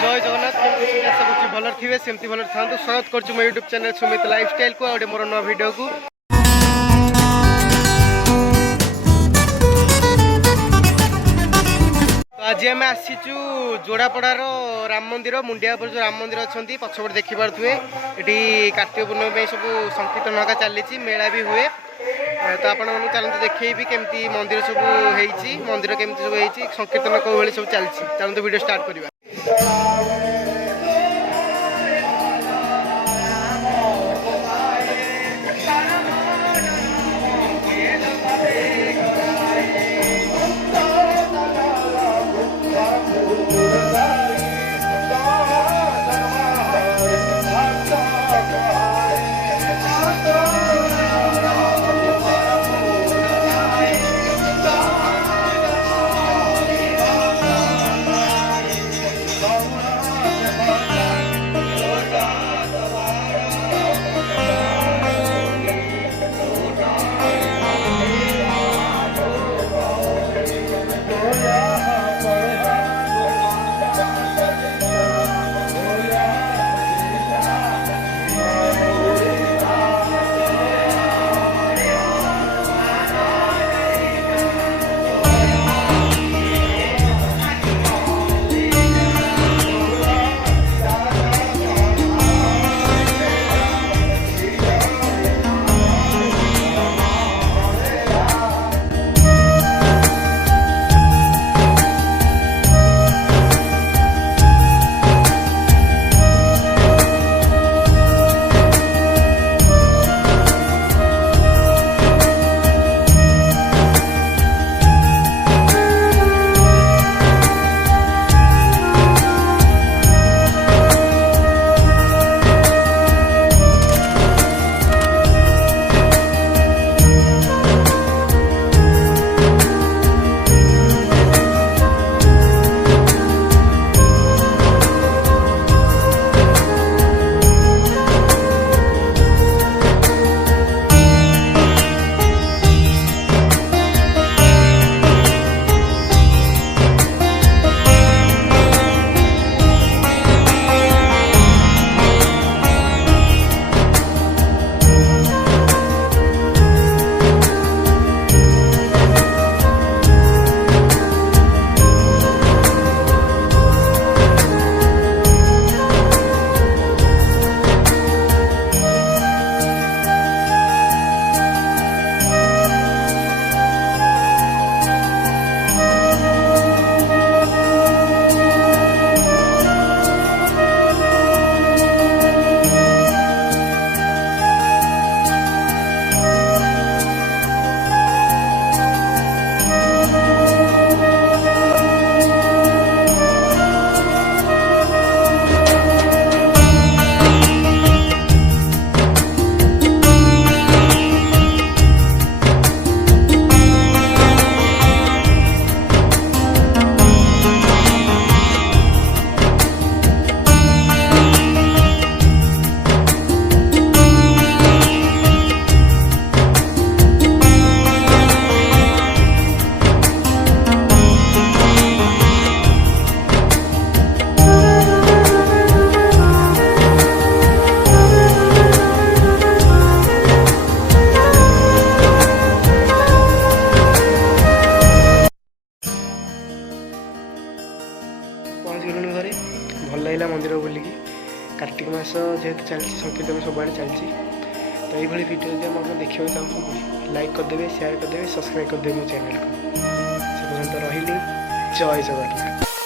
जय जगन्नाथ आशा कर भल थे सेमती भल था स्वागत कर मो यूट्यूब चैनल सुमित लाइफस्टाइल को आगे मोर नवा वीडियो को आज आम आसीचु जोड़ापड़ार राम मंदिर मुंडिया पर जो राम मंदिर अच्छा पछपटे देखिपे ये कार्तिक पूर्णमी सब संकीर्तन हका चली मेला भी हुए तो आपण चलते देखी केमती मंदिर सब होती मंदिर केमती सब होती संकीर्तन कौ भाई सब चलती चलते वीडियो स्टार्ट करवा। पहुँच गलुनि घरे भल लगे मंदिर बुलिकी कार्तिक मास जेहेतु चलती संकीर्तन सब आड़े चलती तो ये वीडियो जब आप देखा चाहूँ लाइक करदे शेयर करदे सब्सक्राइब करदे मो चैनल को से पर्यंत रही जय जगन्नाथ।